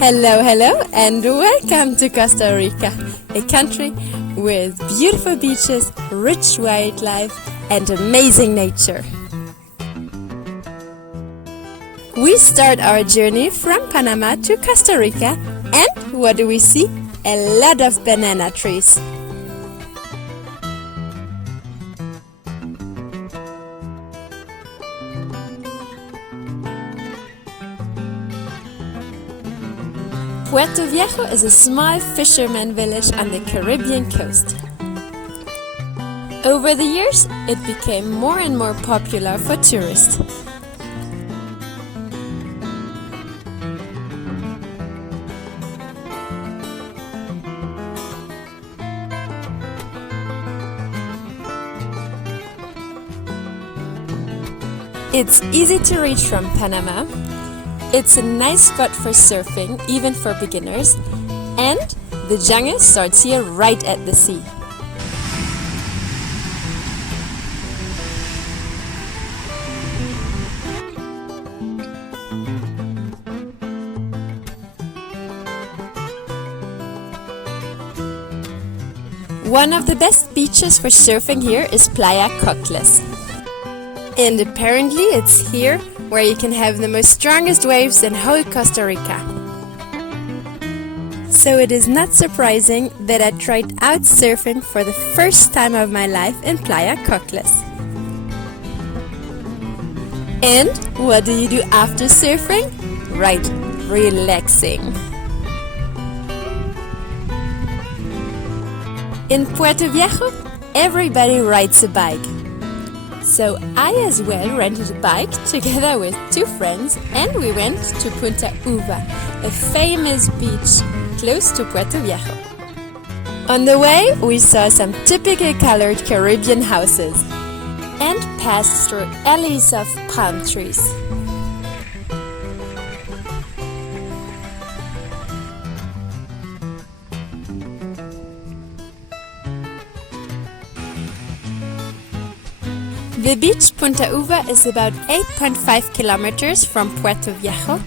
Hello, hello, and welcome to Costa Rica, a country with beautiful beaches, rich wildlife, and amazing nature. We start our journey from Panama to Costa Rica, and what do we see? A lot of banana trees. Puerto Viejo is a small fisherman village on the Caribbean coast. Over the years, it became more and more popular for tourists. It's easy to reach from Panama. It's a nice spot for surfing, even for beginners, and the jungle starts here right at the sea. One of the best beaches for surfing here is Playa Cocles. And apparently it's here where you can have the most strongest waves in whole Costa Rica. So it is not surprising that I tried out surfing for the first time of my life in Playa Cocles. And what do you do after surfing? Right, relaxing. In Puerto Viejo, everybody rides a bike. So I as well rented a bike together with two friends, and we went to Punta Uva, a famous beach close to Puerto Viejo. On the way, we saw some typical colored Caribbean houses and passed through alleys of palm trees. The beach Punta Uva is about 8.5 kilometers from Puerto Viejo,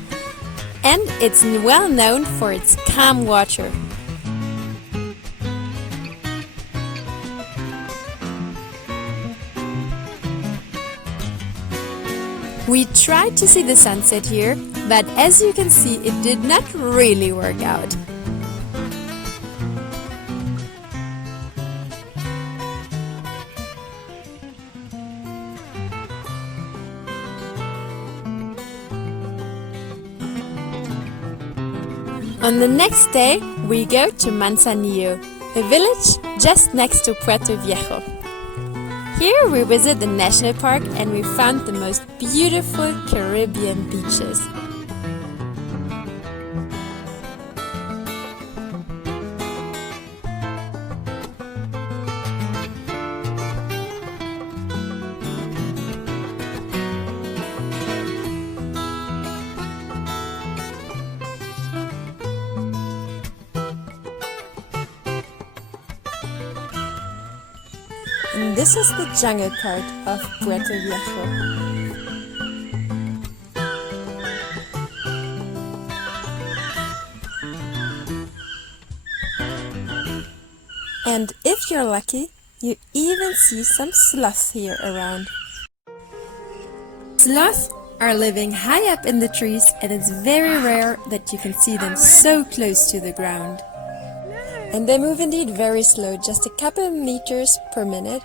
and it's well known for its calm water. We tried to see the sunset here, but as you can see, it did not really work out. On the next day, we go to Manzanillo, a village just next to Puerto Viejo. Here we visit the national park and we found the most beautiful Caribbean beaches. And this is the jungle part of Puerto Viejo. And if you're lucky, you even see some sloths here around. Sloths are living high up in the trees, and it's very rare that you can see them so close to the ground. And they move indeed very slow, just a couple of meters per minute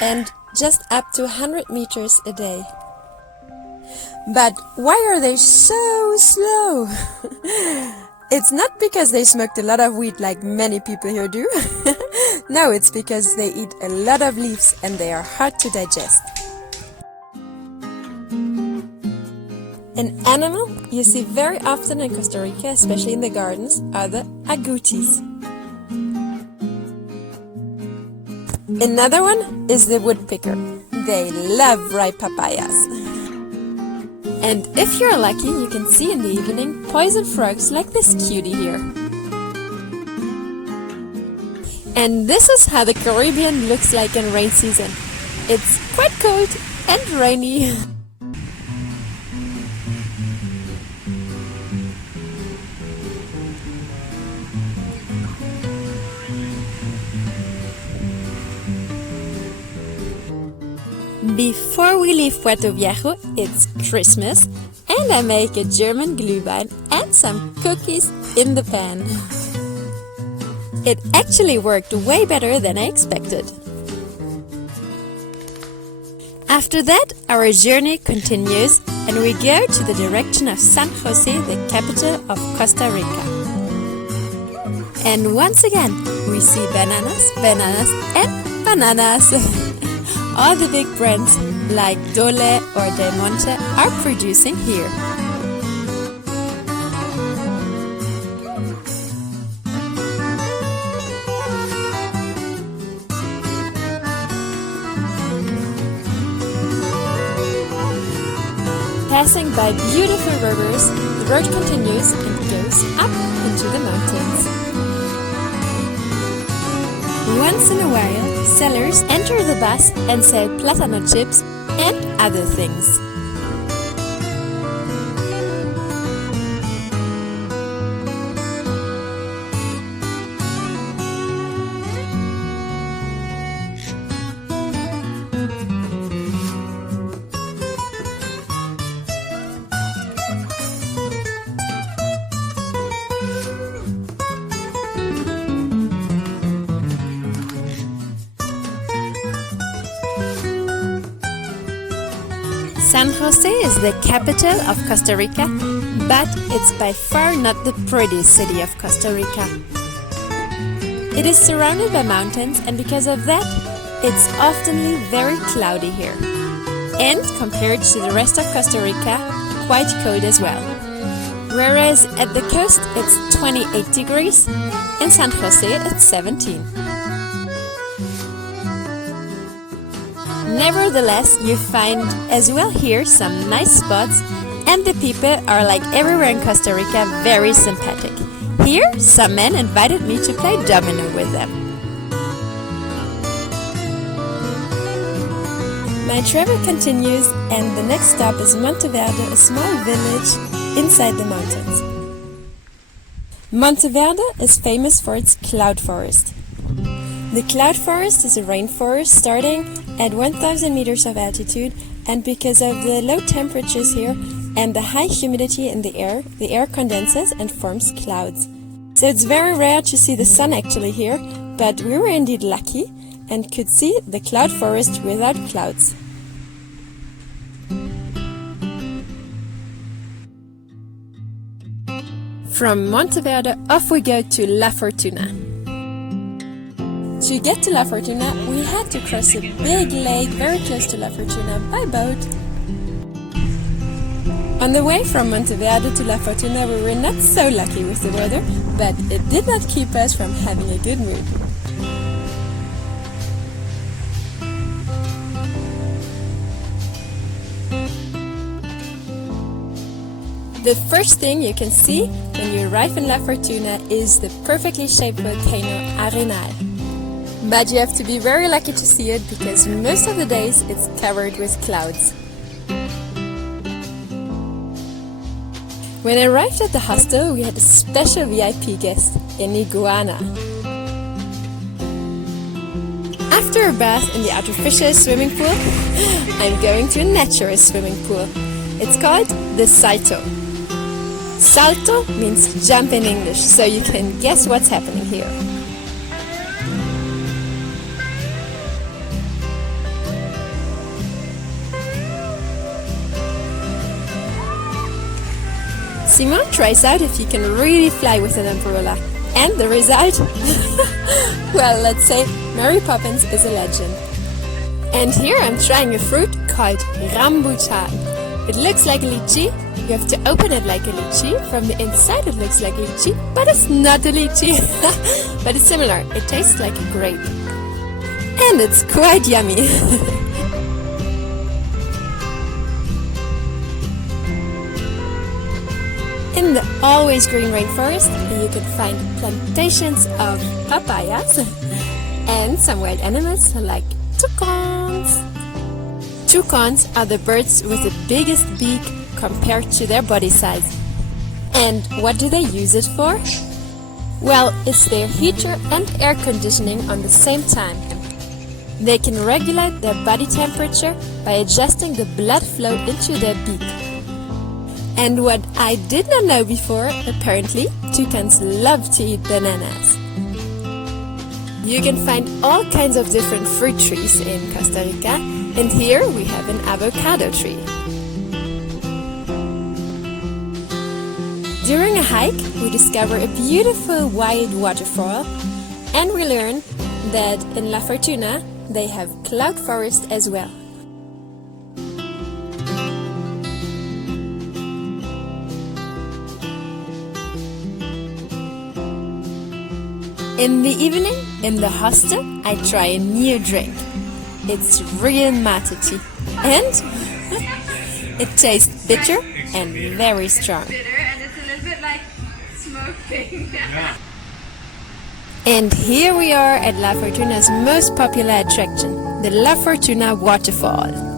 and just up to 100 meters a day. But why are they so slow? It's not because they smoked a lot of weed like many people here do. No, it's because they eat a lot of leaves and they are hard to digest. An animal you see very often in Costa Rica, especially in the gardens, are the agoutis. Another one is the woodpecker. They love ripe papayas. And if you're lucky, you can see in the evening poison frogs like this cutie here. And this is how the Caribbean looks like in rain season. It's quite cold and rainy. Before we leave Puerto Viejo, it's Christmas, and I make a German glühwein and some cookies in the pan. It actually worked way better than I expected. After that, our journey continues, and we go to the direction of San Jose, the capital of Costa Rica. And once again, we see bananas, bananas, and bananas. All the big brands like Dole or Del Monte are producing here. Passing by beautiful rivers, the road continues and goes up into the mountains. Once in a while, sellers enter the bus and sell platano chips and other things. San Jose is the capital of Costa Rica, but it's by far not the prettiest city of Costa Rica. It is surrounded by mountains, and because of that, it's often very cloudy here. And compared to the rest of Costa Rica, quite cold as well. Whereas at the coast it's 28 degrees, in San Jose it's 17. Nevertheless, you find as well here some nice spots, and the people are, like everywhere in Costa Rica, very sympathetic. Here, some men invited me to play domino with them. My travel continues, and the next stop is Monteverde, a small village inside the mountains. Monteverde is famous for its cloud forest. The cloud forest is a rainforest starting at 1,000 meters of altitude, and because of the low temperatures here and the high humidity in the air condenses and forms clouds. So it's very rare to see the sun actually here, but we were indeed lucky and could see the cloud forest without clouds. From Monteverde, off we go to La Fortuna. To get to La Fortuna, we had to cross a big lake very close to La Fortuna by boat. On the way from Monteverde to La Fortuna, we were not so lucky with the weather, but it did not keep us from having a good mood. The first thing you can see when you arrive in La Fortuna is the perfectly shaped volcano Arenal. But you have to be very lucky to see it, because most of the days it's covered with clouds. When I arrived at the hostel, we had a special VIP guest, an iguana. After a bath in the artificial swimming pool, I'm going to a natural swimming pool. It's called the Salto. Salto means jump in English, so you can guess what's happening here. Simon tries out if he can really fly with an umbrella, and the result? Well, let's say Mary Poppins is a legend. And here I'm trying a fruit called rambutan. It looks like a lychee. You have to open it like a lychee. From the inside it looks like a lychee, but it's not a lychee. But it's similar. It tastes like a grape. And it's quite yummy. In the always green rainforest, you can find plantations of papayas and some wild animals like toucans. Toucans are the birds with the biggest beak compared to their body size. And what do they use it for? Well, it's their heater and air conditioning on the same time. They can regulate their body temperature by adjusting the blood flow into their beak. And what I did not know before, apparently, toucans love to eat bananas. You can find all kinds of different fruit trees in Costa Rica, and here we have an avocado tree. During a hike, we discover a beautiful white waterfall, and we learn that in La Fortuna they have cloud forest as well. In the evening, in the hostel, I try a new drink. It's real mate tea, and it tastes bitter and very strong. And it's a little bit like smoking. And here we are at La Fortuna's most popular attraction, the La Fortuna waterfall.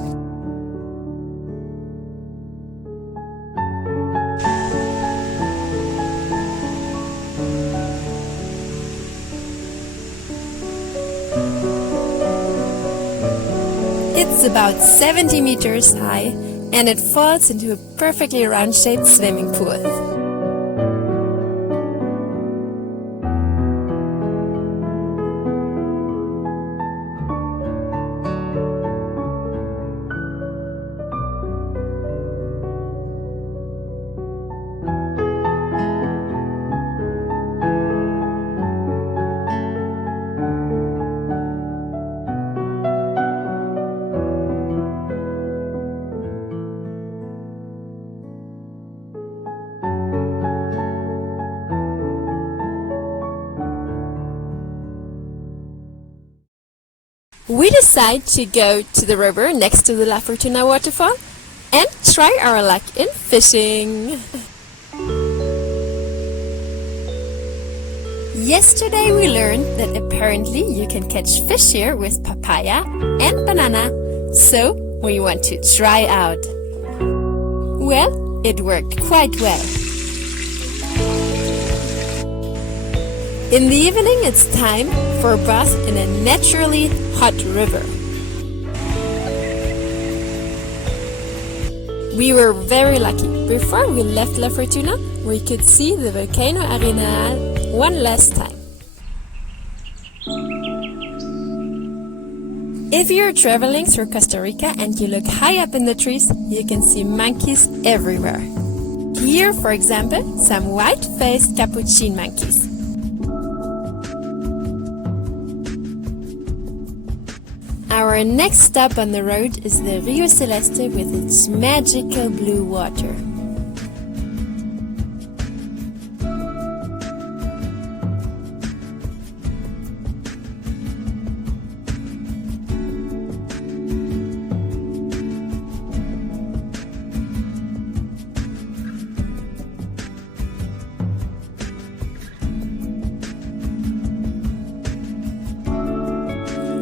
It's about 70 meters high, and it falls into a perfectly round-shaped swimming pool. We decide to go to the river next to the La Fortuna waterfall and try our luck in fishing. Yesterday we learned that apparently you can catch fish here with papaya and banana, so we want to try out. Well, it worked quite well. In the evening, it's time for a bath in a naturally hot river. We were very lucky. Before we left La Fortuna, we could see the volcano Arenal one last time. If you're traveling through Costa Rica and you look high up in the trees, you can see monkeys everywhere. Here, for example, some white-faced capuchin monkeys. Our next stop on the road is the Rio Celeste with its magical blue water.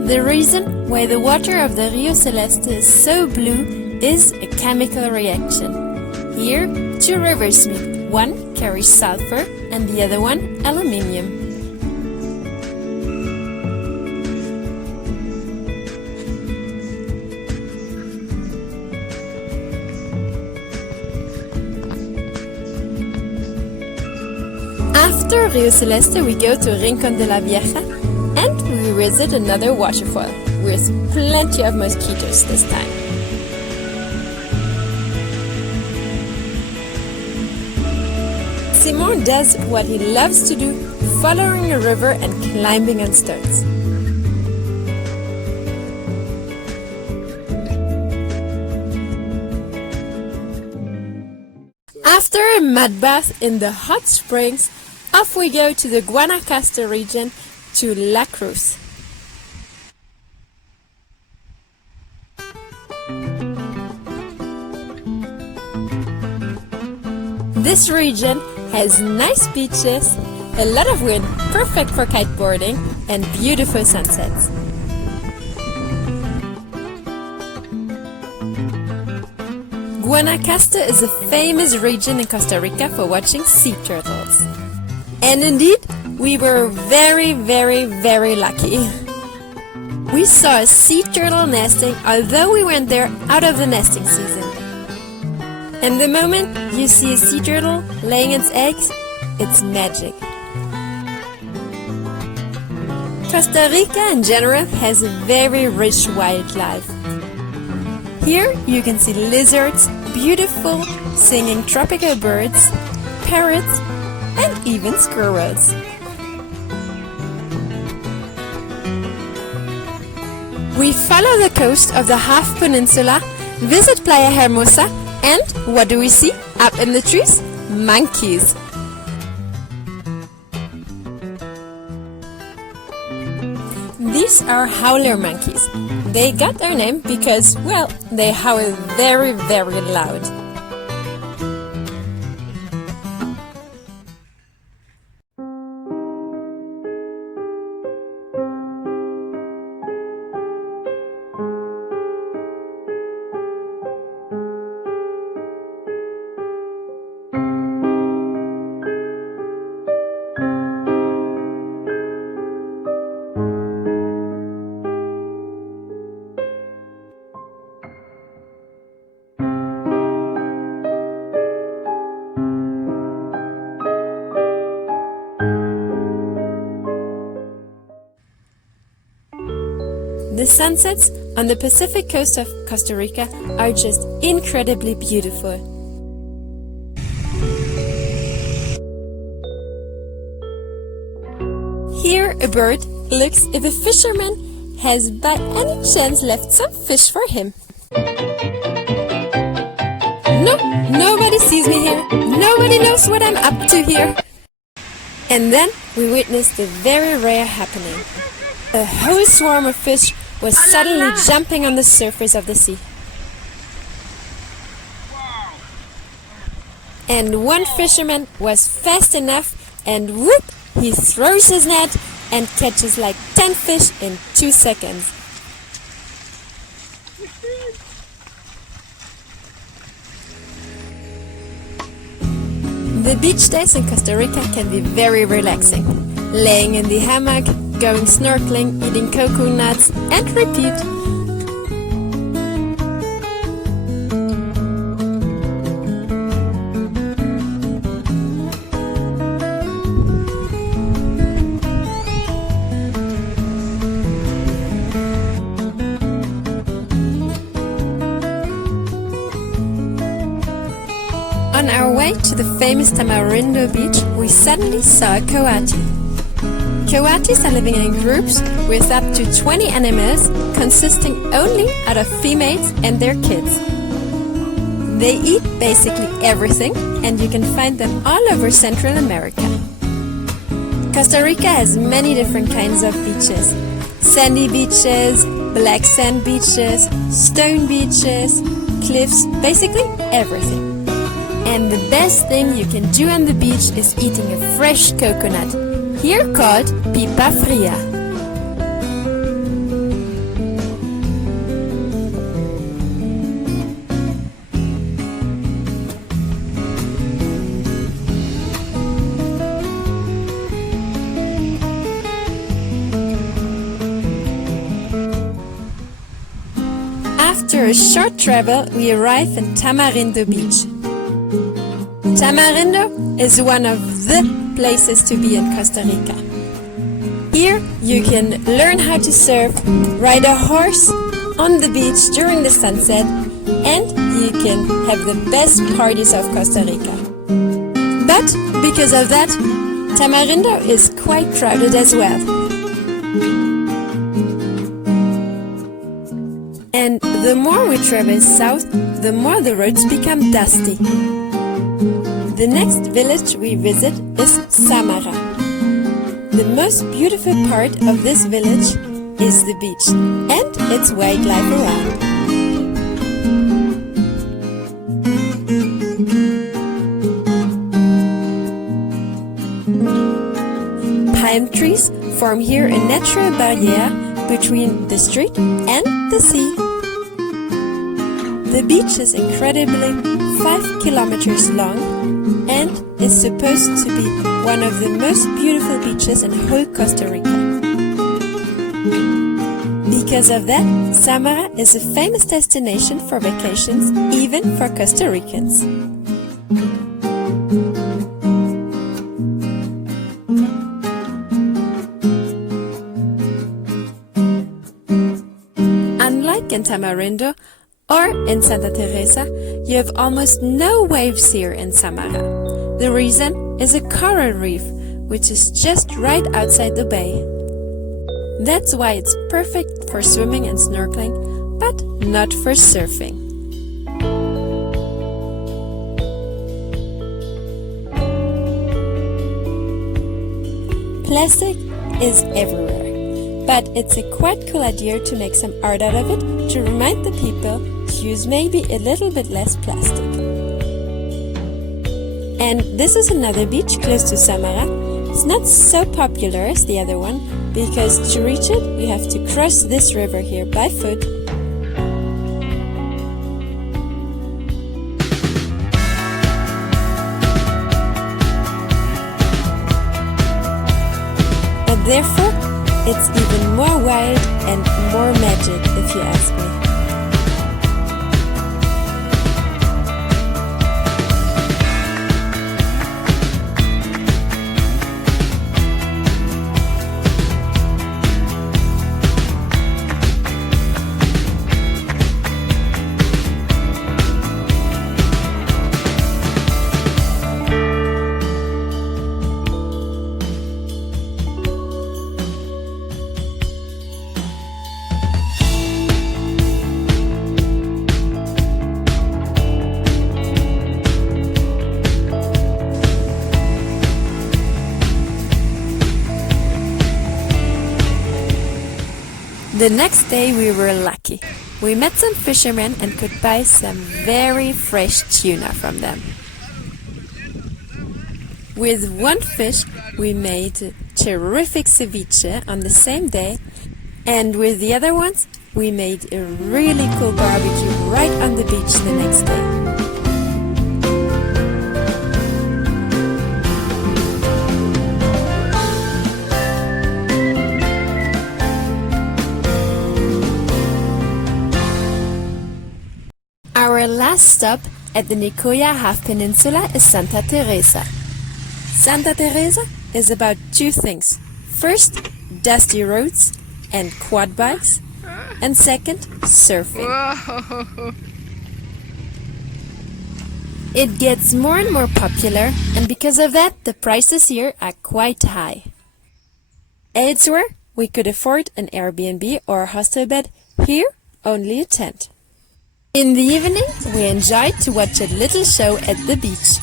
The reason why the water of the Rio Celeste is so blue is a chemical reaction. Here, two rivers meet. One carries sulfur and the other one aluminium. After Rio Celeste, we go to Rincón de la Vieja and we visit another waterfall with plenty of mosquitoes this time. Simon does what he loves to do, following a river and climbing on stones. After a mud bath in the hot springs, off we go to the Guanacaste region to La Cruz. This region has nice beaches, a lot of wind, perfect for kiteboarding, and beautiful sunsets. Guanacaste is a famous region in Costa Rica for watching sea turtles. And indeed, we were very lucky. We saw a sea turtle nesting, although we went there out of the nesting season. And the moment you see a sea turtle laying its eggs, it's magic. Costa Rica in general has a very rich wildlife. Here you can see lizards, beautiful singing tropical birds, parrots, and even squirrels. We follow the coast of the Half Peninsula, visit Playa Hermosa, and what do we see up in the trees? Monkeys. These are howler monkeys. They got their name because, well, they howl very, very loud. The sunsets on the Pacific coast of Costa Rica are just incredibly beautiful. Here a bird looks if a fisherman has by any chance left some fish for him. No, nobody sees me here. Nobody knows what I'm up to here. And then we witnessed a very rare happening. A whole swarm of fish was suddenly jumping on the surface of the sea. And one fisherman was fast enough and whoop, he throws his net and catches like 10 fish in 2 seconds. The beach days in Costa Rica can be very relaxing. Laying in the hammock, going snorkeling, eating coconuts, and repeat. On our way to the famous Tamarindo beach, we suddenly saw a coati. Coatis are living in groups with up to 20 animals, consisting only out of females and their kids. They eat basically everything, and you can find them all over Central America. Costa Rica has many different kinds of beaches. Sandy beaches, black sand beaches, stone beaches, cliffs, basically everything. And the best thing you can do on the beach is eating a fresh coconut, here called pipa fria. After a short travel, we arrive in Tamarindo Beach. Tamarindo is one of the places to be in Costa Rica. Here you can learn how to surf, ride a horse on the beach during the sunset, and you can have the best parties of Costa Rica. But because of that, Tamarindo is quite crowded as well. And the more we travel south, the more the roads become dusty. The next village we visit is Samara. The most beautiful part of this village is the beach and its wildlife around. Palm trees form here a natural barrier between the street and the sea. The beach is incredibly 5 kilometers long and is supposed to be one of the most beautiful beaches in whole Costa Rica. Because of that, Samara is a famous destination for vacations, even for Costa Ricans. Unlike in Tamarindo or in Santa Teresa, you have almost no waves here in Samara. The reason is a coral reef, which is just right outside the bay. That's why it's perfect for swimming and snorkeling, but not for surfing. Plastic is everywhere, but it's a quite cool idea to make some art out of it to remind the people to use maybe a little bit less plastic. And this is another beach close to Samara. It's not so popular as the other one, because to reach it, you have to cross this river here by foot. But therefore, it's even more wild and more magic, if you ask me. The next day we were lucky. We met some fishermen and could buy some very fresh tuna from them. With one fish we made terrific ceviche on the same day, and with the other ones we made a really cool barbecue right on the beach the next day. Our last stop at the Nicoya Half Peninsula is Santa Teresa. Santa Teresa is about two things. First, dusty roads and quad bikes, and second, surfing. Whoa. It gets more and more popular, and because of that, the prices here are quite high. Elsewhere, we could afford an Airbnb or a hostel bed. Here, only a tent. In the evening, we enjoyed to watch a little show at the beach.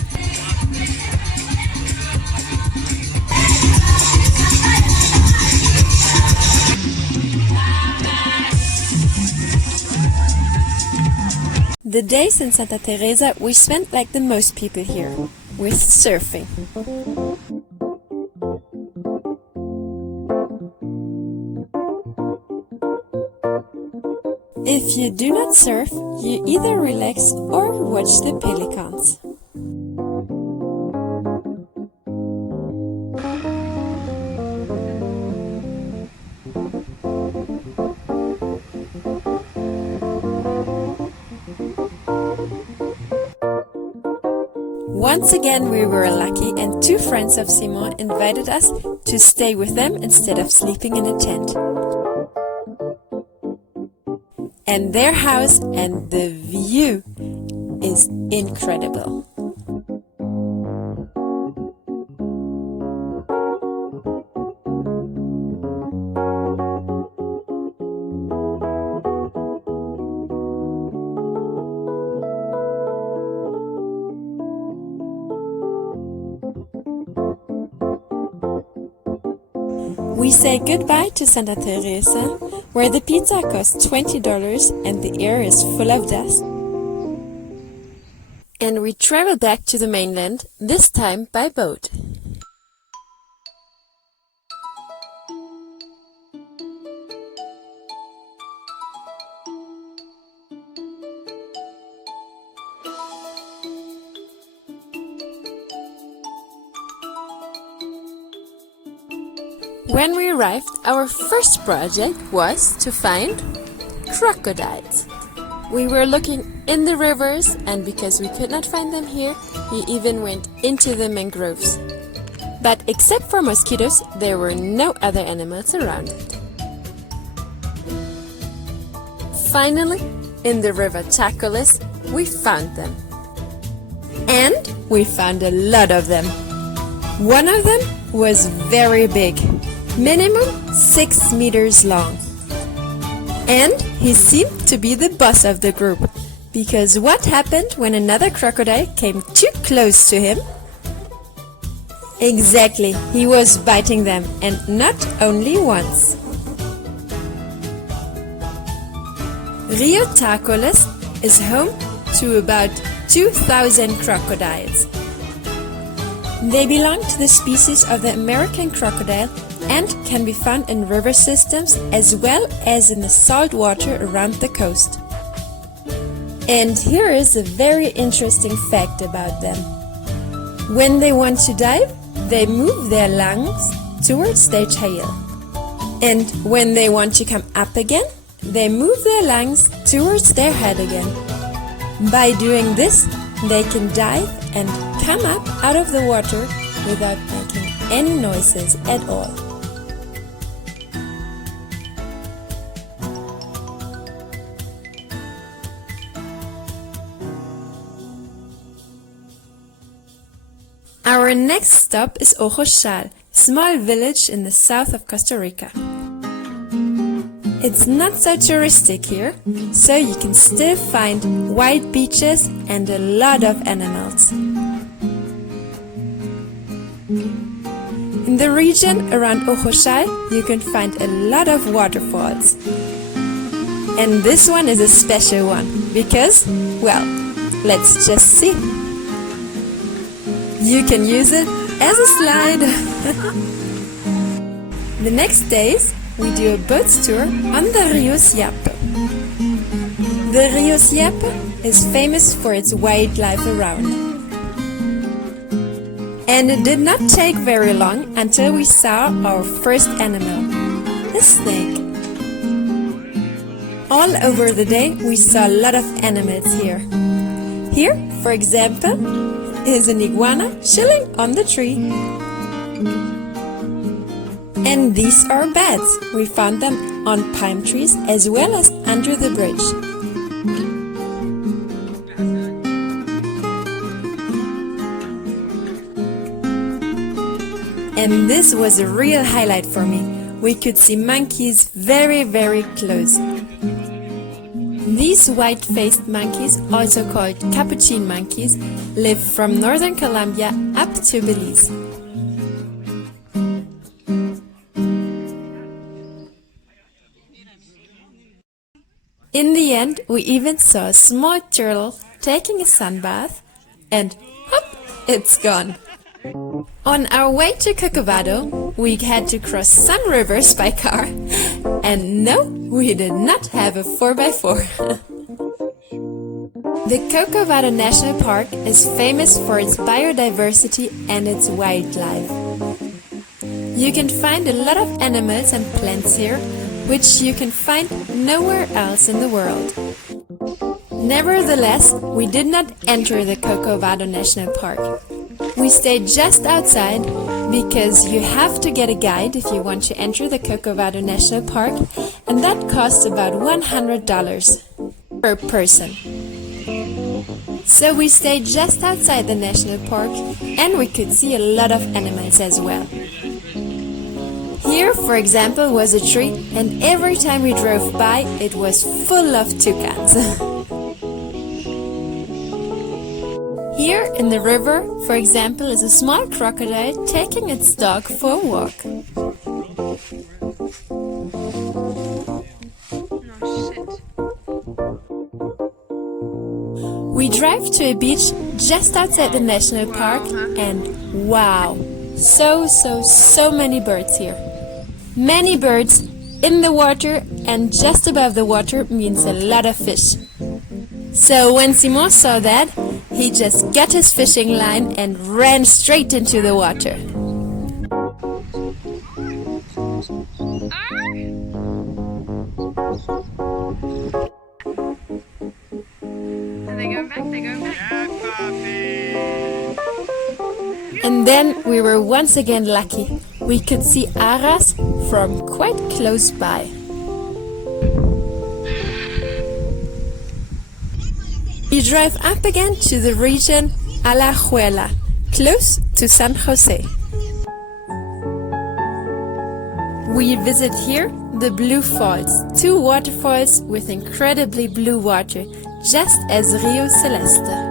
The days in Santa Teresa we spent like the most people here, with surfing. If you do not surf, you either relax or watch the pelicans. Once again we were lucky, and two friends of Simon invited us to stay with them instead of sleeping in a tent. And their house and the view is incredible. We say goodbye to Santa Teresa, where the pizza costs $20 and the air is full of dust. And we travel back to the mainland, this time by boat. When we arrived, our first project was to find crocodiles. We were looking in the rivers, and because we could not find them here, we even went into the mangroves. But except for mosquitoes, there were no other animals around it. Finally, in the river Chacoles, we found them. And we found a lot of them. One of them was very big, minimum 6 meters long. And he seemed to be the boss of the group, because what happened when another crocodile came too close to him? Exactly, he was biting them, and not only once. Rio Chacoles is home to about 2,000 crocodiles. They belong to the species of the American crocodile and can be found in river systems as well as in the salt water around the coast. And here is a very interesting fact about them. When they want to dive, they move their lungs towards their tail. And when they want to come up again, they move their lungs towards their head again. By doing this, they can dive and come up out of the water without making any noises at all. Our next stop is Ojochal, a small village in the south of Costa Rica. It's not so touristic here, so you can still find white beaches and a lot of animals. In the region around Ojochal, you can find a lot of waterfalls. And this one is a special one, because, well, let's just see. You can use it as a slide. The next days, we do a boat tour on the Rio Siapo. The Rio Siapo is famous for its wildlife around. And it did not take very long until we saw our first animal, a snake. All over the day we saw a lot of animals here. Here, for example, is an iguana chilling on the tree. And these are bats. We found them on palm trees as well as under the bridge. And this was a real highlight for me. We could see monkeys very, very close. These white-faced monkeys, also called capuchin monkeys, live from northern Colombia up to Belize. In the end, we even saw a small turtle taking a sunbath, and hop, it's gone. On our way to Corcovado, we had to cross some rivers by car, and no, we did not have a 4x4. The Corcovado National Park is famous for its biodiversity and its wildlife. You can find a lot of animals and plants here, which you can find nowhere else in the world. Nevertheless, we did not enter the Corcovado National Park. We stayed just outside because you have to get a guide if you want to enter the Corcovado National Park, and that costs about $100 per person. So we stayed just outside the national park, and we could see a lot of animals as well. Here, for example, was a tree, and every time we drove by, it was full of toucans. Here in the river, for example, is a small crocodile taking its dog for a walk. We drive to a beach just outside the national park, and wow, so many birds here. Many birds in the water, and just above the water means a lot of fish. So when Simon saw that, he just got his fishing line and ran straight into the water. they're going back. And then we were once again lucky. We could see Aras from quite close by. We drive up again to the region Alajuela, close to San Jose. We visit here the Blue Falls, two waterfalls with incredibly blue water, just as Rio Celeste.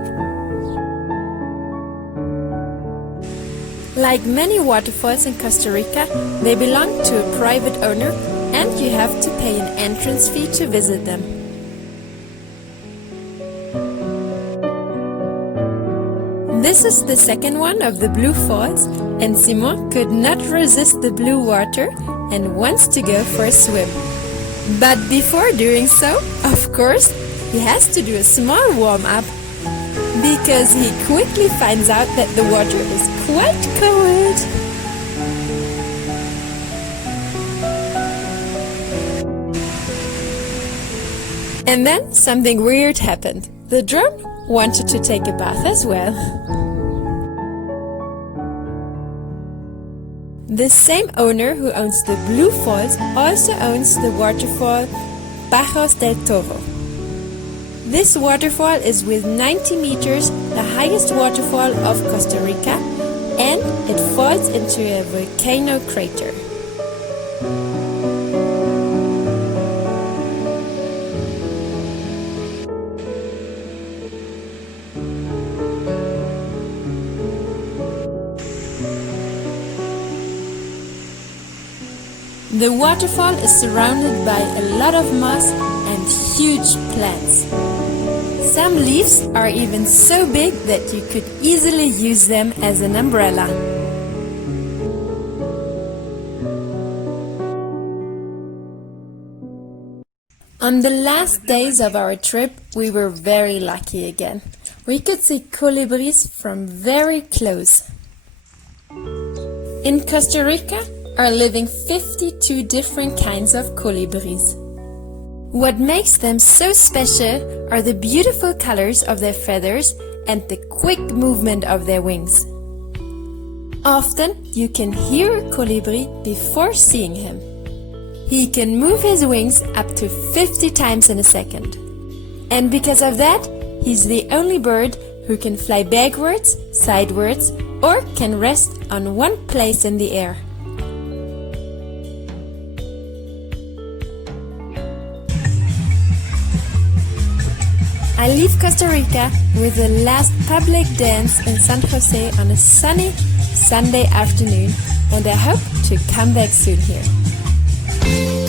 Like many waterfalls in Costa Rica, they belong to a private owner and you have to pay an entrance fee to visit them. This is the second one of the Blue Falls, and Simon could not resist the blue water and wants to go for a swim. But before doing so, of course, he has to do a small warm-up, because he quickly finds out that the water is quite cold. And then something weird happened. The drone wanted to take a bath as well. The same owner who owns the Blue Falls also owns the waterfall Bajos del Toro. This waterfall is with 90 meters the highest waterfall of Costa Rica, and it falls into a volcano crater. The waterfall is surrounded by a lot of moss and huge plants. Some leaves are even so big that you could easily use them as an umbrella. On the last days of our trip, we were very lucky again. We could see colibris from very close. In Costa Rica are living 52 different kinds of colibris. What makes them so special are the beautiful colors of their feathers and the quick movement of their wings. Often you can hear a colibri before seeing him. He can move his wings up to 50 times in a second. And because of that, he's the only bird who can fly backwards, sideways, or can rest on one place in the air. I leave Costa Rica with the last public dance in San Jose on a sunny Sunday afternoon, and I hope to come back soon here.